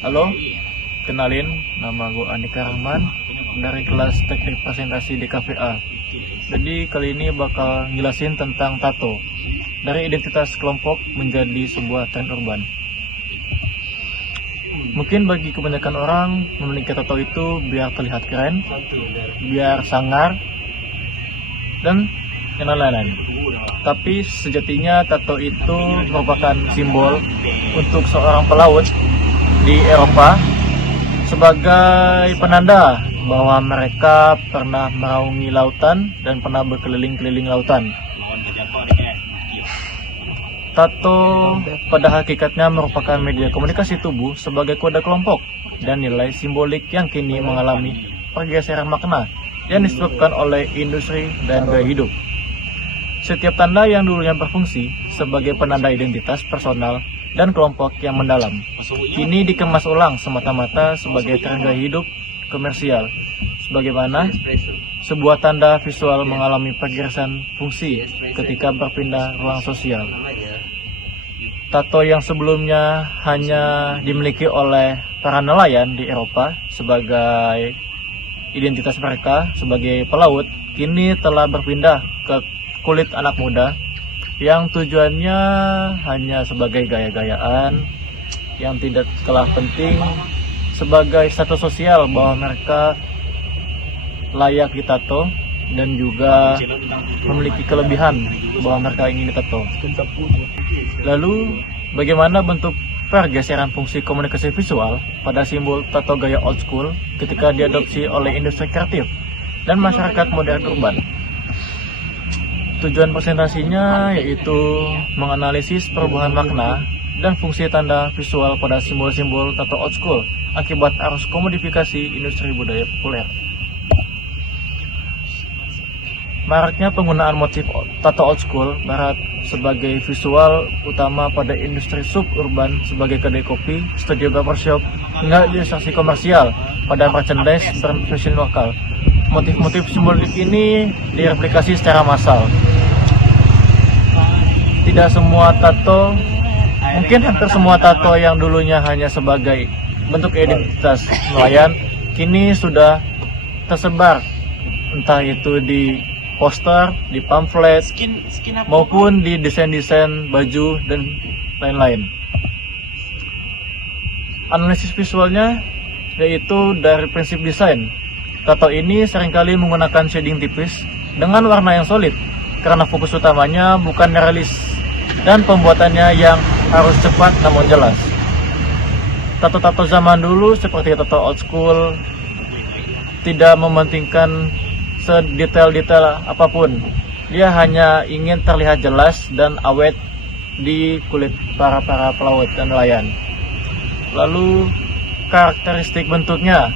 Halo, kenalin, nama gue Andika Rahman dari kelas teknik presentasi di KVA. Jadi kali ini bakal ngelasin tentang tato, dari identitas kelompok menjadi sebuah tren urban. Mungkin bagi kebanyakan orang, memiliki tato itu biar terlihat keren, biar sangar, dan yang lain-lain. Tapi sejatinya tato itu merupakan simbol untuk seorang pelaut di Eropa sebagai penanda bahwa mereka pernah meraungi lautan dan pernah berkeliling-keliling lautan. Tato pada hakikatnya merupakan media komunikasi tubuh sebagai kode kelompok dan nilai simbolik yang kini mengalami pergeseran makna yang disebabkan oleh industri dan gaya hidup. Setiap tanda yang dulunya berfungsi sebagai penanda identitas personal dan kelompok yang mendalam, kini dikemas ulang semata-mata sebagai tren gaya hidup komersial, sebagaimana sebuah tanda visual mengalami pergeseran fungsi ketika berpindah ruang sosial. Tato yang sebelumnya hanya dimiliki oleh para nelayan di Eropa sebagai identitas mereka sebagai pelaut, kini telah berpindah ke kulit anak muda yang tujuannya hanya sebagai gaya-gayaan yang tidak kalah penting sebagai status sosial bahwa mereka layak ditato dan juga memiliki kelebihan bahwa mereka ingin ditato. Lalu bagaimana bentuk pergeseran fungsi komunikasi visual pada simbol tato gaya old school ketika diadopsi oleh industri kreatif dan masyarakat modern urban? Tujuan presentasinya yaitu menganalisis perubahan makna dan fungsi tanda visual pada simbol-simbol tato old school akibat arus komodifikasi industri budaya populer. Maraknya penggunaan motif tato old school barat sebagai visual utama pada industri suburban sebagai kedai kopi, studio barbershop, hingga ilustrasi komersial pada merchandise dan fashion lokal. Motif-motif simbolik ini direplikasi secara massal. Tidak semua tato, mungkin hampir semua tato yang dulunya hanya sebagai bentuk identitas nelayan, kini sudah tersebar, entah itu di poster, di pamflet, maupun di desain-desain baju dan lain-lain. Analisis visualnya yaitu dari prinsip desain. Tato ini seringkali menggunakan shading tipis dengan warna yang solid, karena fokus utamanya bukan realis dan pembuatannya yang harus cepat namun jelas. Tato-tato zaman dulu seperti tato old school tidak mementingkan sedetail-detail apapun. Dia hanya ingin terlihat jelas dan awet di kulit para pelaut dan nelayan. Lalu karakteristik bentuknya.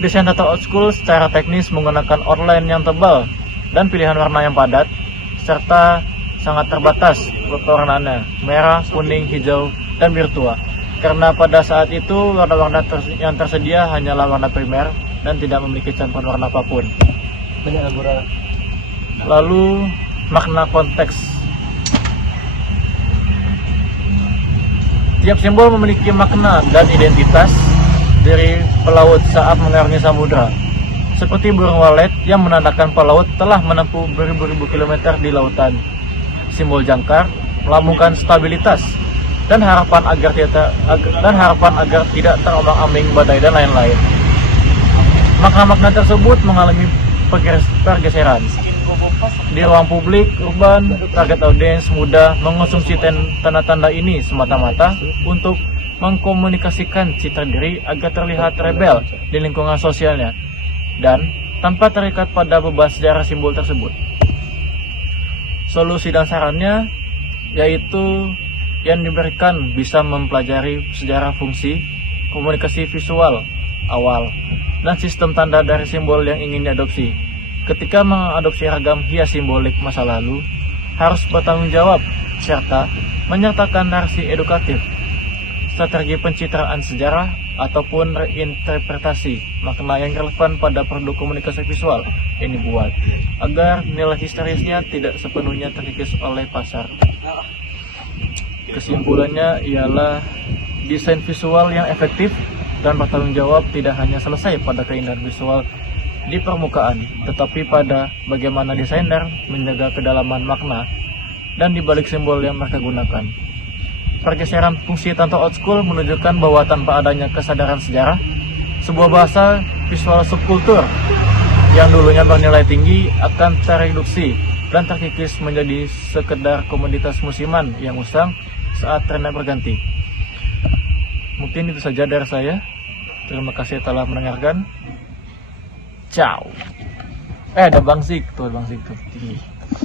Desain tato old school secara teknis menggunakan outline yang tebal dan pilihan warna yang padat, serta sangat terbatas warnanya, merah, kuning, hijau, dan biru tua. Karena pada saat itu warna-warna yang tersedia hanyalah warna primer dan tidak memiliki campuran warna apapun. Lalu makna konteks. Tiap simbol memiliki makna dan identitas dari pelaut saat mengarungi samudra, seperti burung walet yang menandakan pelaut telah menempuh beribu-ribu kilometer di lautan. Simbol jangkar melambungkan stabilitas dan harapan agar tidak terombang-ambing badai dan lain-lain. Makna-makna tersebut mengalami pergeseran di ruang publik urban. Target audiens muda mengonsumsi tanda-tanda ini semata-mata untuk mengkomunikasikan citra diri agar terlihat rebel di lingkungan sosialnya dan tanpa terikat pada beban sejarah simbol tersebut. Solusi dan sarannya yaitu yang diberikan bisa mempelajari sejarah fungsi komunikasi visual awal dan sistem tanda dari simbol yang ingin diadopsi. Ketika mengadopsi ragam hias simbolik masa lalu, harus bertanggung jawab serta menyertakan narasi edukatif, strategi pencitraan sejarah, ataupun reinterpretasi makna yang relevan pada produk komunikasi visual yang dibuat, agar nilai historisnya tidak sepenuhnya terkikis oleh pasar. Kesimpulannya ialah desain visual yang efektif dan bertanggung jawab tidak hanya selesai pada keindahan visual di permukaan, tetapi pada bagaimana desainer menjaga kedalaman makna dan dibalik simbol yang mereka gunakan. Pergeseran fungsi Tanto Old School menunjukkan bahwa tanpa adanya kesadaran sejarah, sebuah bahasa visual subkultur yang dulunya bernilai tinggi akan tereduksi dan terkikis menjadi sekedar komoditas musiman yang usang saat trennya berganti. Mungkin itu saja dari saya. Terima kasih telah mendengarkan. Ciao. Ada Bang Zik tuh, tinggi.